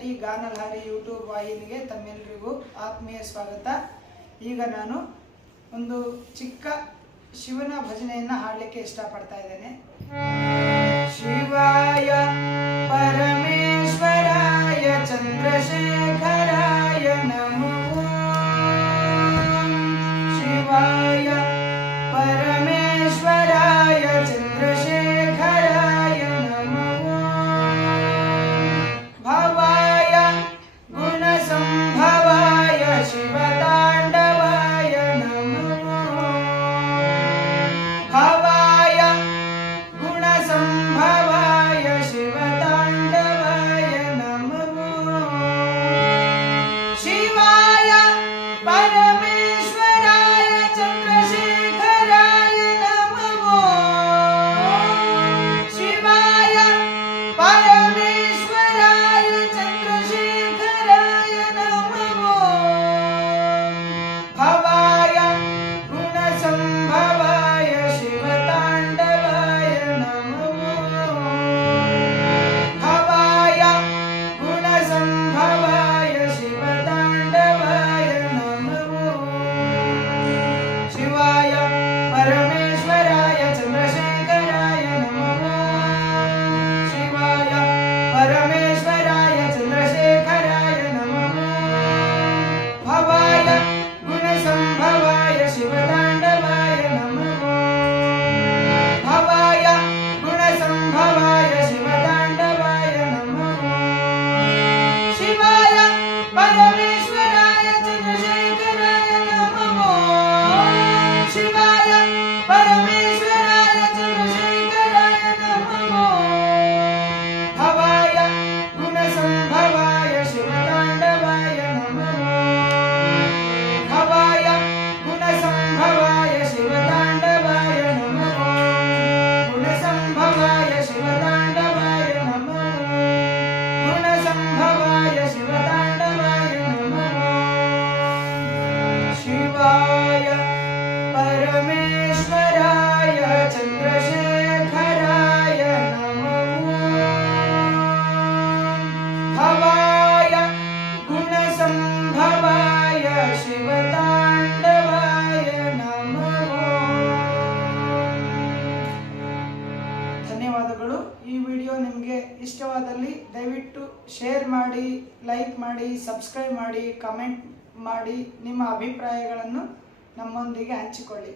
ನಟಿ ಗಾನಲಹರಿ ಯೂಟ್ಯೂಬ್ ವಾಹಿನಿಗೆ ತಮ್ಮೆಲ್ಲರಿಗೂ ಆತ್ಮೀಯ ಸ್ವಾಗತ. ಈಗ ನಾನು ಒಂದು ಚಿಕ್ಕ ಶಿವನ ಭಜನೆಯನ್ನು ಹಾಡಲಿಕ್ಕೆ ಇಷ್ಟಪಡ್ತಾ ಇದ್ದೇನೆ. ಶಿವಾಯ ಪರಮೇಶ್ವರಾಯ ಚಂದ್ರಶೇಖರಾಯ ನಮಃ. ಶಿವಾಯ ಪರಮೇಶ್ವರಾಯ ಚಂದ್ರಶೇಖರಾಯ ನಮಃ. ಭವಾಯ ಗುಣಸಂಭವಾಯ ಶಿವತಾಂಡವಾಯ ನಮಃ. ಭವಾಯ ಗುಣಸಂಭವಾಯ ಶಿವತಾಂಡವಾಯ ನಮಃ. ಶಿವಾಯ ಪರಮೇಶ್ವರಾಯ ಚಂದ್ರಶೇಖರಾಯ ನಮಃ. ಶಿವಾಯ ಪರಮೇಶ್ವರಾಯ ಚಂದ್ರಶೇಖರಾಯ ನಮಃ. ಭವಾಯ ಗುಣಸಂಭವಾಯ ಶಿವತಾಂಡವಾಯ ನಮಃ. ಭವಾಯ ಗುಣಸಂಭವಾಯ ಶಿವತಾಂಡವಾಯ ನಮಃ. ಶಿವಾಯ ಪರಮೇಶ್ವರಾಯ ಚಂದ್ರಶೇಖರಾಯ ನಮಃ. ಶಿವಾಯ ಪರಮೇಶ್ವರಾಯ ಚಂದ್ರಶೇಖರಾಯ ನಮಃ. ಭವಾಯ ಗುಣಸಂಭವಾಯ ಶಿವತಾಂಡವಾಯ ನಮಃ. ಭವಾಯ ಗುಣಸಂಭವಾಯ ಶಿವತಾಂಡವಾಯ ನಮಃ. ಶಿವಾಯ ಪರಮೇಶ್ವರಾಯ ಚಂದ್ರಶೇಖರಾಯ ನಮಃ. ಶಿವಾಯ ಪರಮೇಶ್ವರಾಯ ಚಂದ್ರಶೇಖರಾಯ ನಮಃ. ಭವಾಯ ಗುಣಸಂಭವಾಯ ಶಿವತಾಂಡವಾಯ ನಮಃ. ಭವಾಯ ಗುಣಸಂಭವಾಯ ಶಿವತಾಂಡವಾಯ ನಮಃ. ಗುಣಸಂಭವಾಯ ಶಿವತಾಂಡವಾಯ ನಮಃ. ಗುಣಸಂಭವಾಯ ಶಿವತಾಂಡವಾಯ ನಮಃ. ಶಿವಾಯ ಪರಮೇಶ್ವರಾಯ ಚಂದ್ರಶೇಖರಾಯ ನಮಃ. ಭವಾಯ ಗುಣಸಂಭವಾಯ ಶಿವತಾಂಡವಾಯ ನಮಃ. ಧನ್ಯವಾದಗಳು. ಈ ವಿಡಿಯೋ ನಿಮಗೆ ಇಷ್ಟವಾದಲ್ಲಿ ದಯವಿಟ್ಟು ಶೇರ್ ಮಾಡಿ, ಲೈಕ್ ಮಾಡಿ, ಸಬ್ಸ್ಕ್ರೈಬ್ ಮಾಡಿ, ಕಮೆಂಟ್ ಮಾಡಿ, ನಿಮ್ಮ ಅಭಿಪ್ರಾಯಗಳನ್ನು ನಮ್ಮೊಂದಿಗೆ ಹಂಚಿಕೊಳ್ಳಿ.